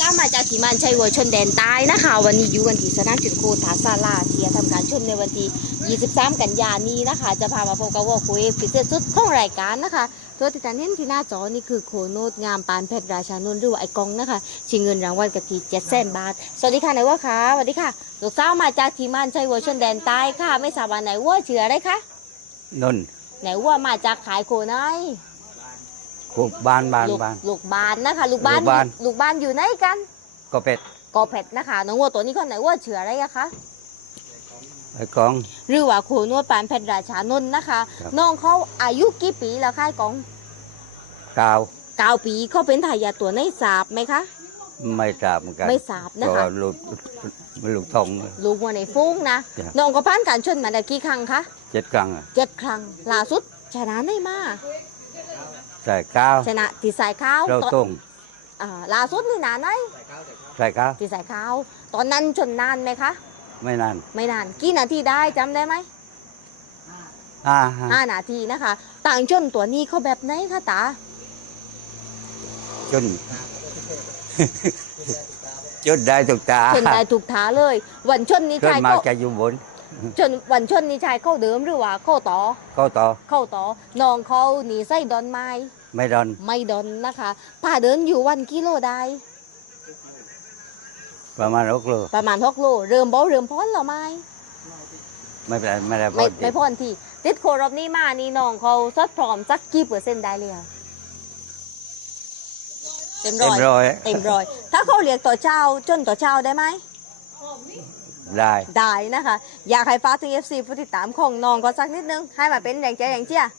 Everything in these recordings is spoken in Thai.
ก้ามาจากที่มันชัยวัวชนแดนใต้นะคะ วันนี้อยู่กันที่สนามจุนโคทาซาลาเทียทำการชมในวันที่ 23 กันยายนนี้นะคะ จะพามาพบกับวอลคุยพิเศษสุดของรายการนะคะ ตัวที่ท่านเห็นที่หน้าจอนี่คือโคโนดงามปานเพชรราชานนท์หรือว่าไอกองนะคะชิงเงินรางวัลกับทีเจ็ดแสนบาท สวัสดีค่ะนายว่าค่ะสวัสดีค่ะลูกสาวมาจากที่มันชัยวัวชนแดนใต้ค่ะ ไม่ทราบว่าไหนว่าเชื่ออะไรคะนนท์ไหนว่ามาจากขายโคไนคูบ้านบ้านลูกบ้าน ลูกบ้านนะคะ ลูกบ้านลูกบ้าน ลูกบ้านอยู่ไหนกันก็เป็ดกอเผ็ดนะคะน้องวัวตัวนี้เขาไหนว่าเชื่ออะไรอะคะไอ้กอง หรือว่าโคนวดปานเพชรราชานนท์นะคะ ครับ น้องเขาอายุกี่ปีแล้วคะกองกาวเก้าปีเขาเป็นทายาทตัวในสาบไหมคะ ไม่ทราบเหมือนกันไม่ทราบนะก็คะลูกลูกทอง ลูกวัวในฟุ้งนะจ้ะน้องก็ผ่านการชนมาได้กี่ครั้งคะเจ็ดครั้งอะเจ็ดครั้งล่าสุดชนะได้มา ใส่กาวชนะที่สายขาวเราตอนต้งอ่าล่าสุดนี่นานไหมใส่กาวที่สายขาว ตอนนั้นชนนานไหมคะ ไม่นานไม่นานกี่นาทีได้จำได้ไหมอ่าฮะห้านาทีนะคะ ต่างชนตัวนี้เขาแบบไหนคะตา จน จนได้ตุกตาชนได้ถูกท้าเลย วันชนนี้เกิดชายมาเขาจะอยู่บน ชนวันชนนี้ชายเข้าเดิมหรือว่าเข้าต่อก็ต่อ เข้าต่อน้องเขาหนีไส้ดอนไม้ไม่ดอน ไม่ดอนนะคะพาเดินอยู่วันกิโลได้ประมาณหกโลประมาณหกโลเริ่มเบาเริ่มพ้อนแล้วไหมไม่เป็นไรไม่ได้พไม่อดีไม่พ้อนที่ติดโครอบนี้มานี่น้องเขาซัดพร้อมสักกี่เปอร์เซ็นต์ได้เลยอะเต็มเต็ร้มอยร้อยเต็มร้อยถ้าเขาเรียกต่อเช้าจนต่อเช้าได้ไหม ได้ได้นะคะ อยากให้ฟ้ากถึง FC ผู้ติดตามของน้องก็สักนิดนึง ให้มาเป็นแรงใจแรงเชียร์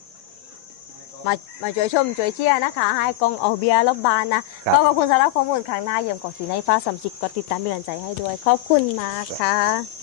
มามาช่วยชมช่วยเชียร์นะคะ ให้กองเอาเบียร์รบบานนะครับก็ขอบคุณสำหรับข้อมูลครั้งหน้าเยี่ยมของสีในฟ้าสำจิกก็ติดตามเป็นกำลังใจให้ด้วย ขอบคุณมากค่ะ